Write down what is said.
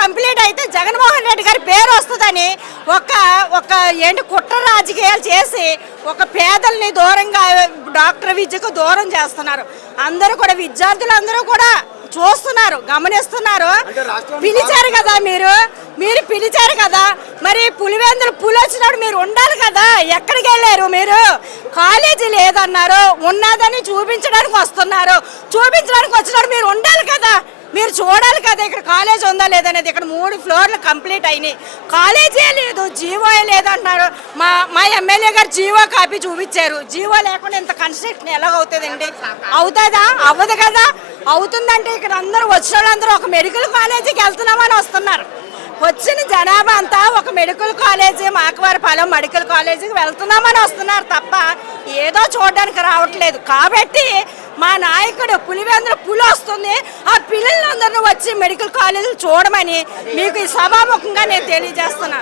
Complete అయితే జగన్మోహన్ రెడ్డి గారి పేరు వస్తుందని ఒక ఒక ఏంటి కుట్ర రాజకీయాలు చేసి ఒక పేదల్ని దూరంగా డాక్టర్ విద్యకు దూరం చేస్తున్నారు. అందరూ కూడా విద్యార్థులందరూ కూడా చూస్తున్నారు, గమనిస్తున్నారు. పిలిచారు కదా మీరు పిలిచారు కదా, మరి పులివెందులు పులి వచ్చినప్పుడు మీరు ఉండాలి కదా. ఎక్కడికి వెళ్ళారు మీరు? కాలేజీ లేదన్నారు, ఉన్నదని చూపించడానికి వస్తున్నారు. చూపించడానికి వచ్చినప్పుడు మీరు ఉండాలి కదా, మీరు చూడాలి కదా ఇక్కడ కాలేజ్ ఉందా లేదనేది. ఇక్కడ 3 ఫ్లోర్లు కంప్లీట్ అయినాయి, కాలేజీ లేదు, జీవో లేదంటున్నారు. మా ఎమ్మెల్యే గారు జీవో కాపీ చూపించారు. జీవో లేకుండా ఇంత కన్స్ట్రక్షన్ ఎలా అవుతుందండి? అవుతుందా? అవ్వదు కదా. అవుతుందంటే ఇక్కడ అందరూ వచ్చిన వాళ్ళందరూ ఒక మెడికల్ కాలేజీకి వెళ్తున్నామని వస్తున్నారు. వచ్చిన జనాభా అంతా ఒక మెడికల్ కాలేజీ, మాకవారిపాలెం మెడికల్ కాలేజీకి వెళ్తున్నామని వస్తున్నారు తప్ప ఏదో చూడడానికి రావట్లేదు. కాబట్టి మా నాయకుడు పులివెందులు పులి వస్తుంది, ఆ పిల్లలందరినీ వచ్చి మెడికల్ కాలేజీలు చూడమని మీకు ఈ సభాముఖంగా నేను తెలియజేస్తున్నాను.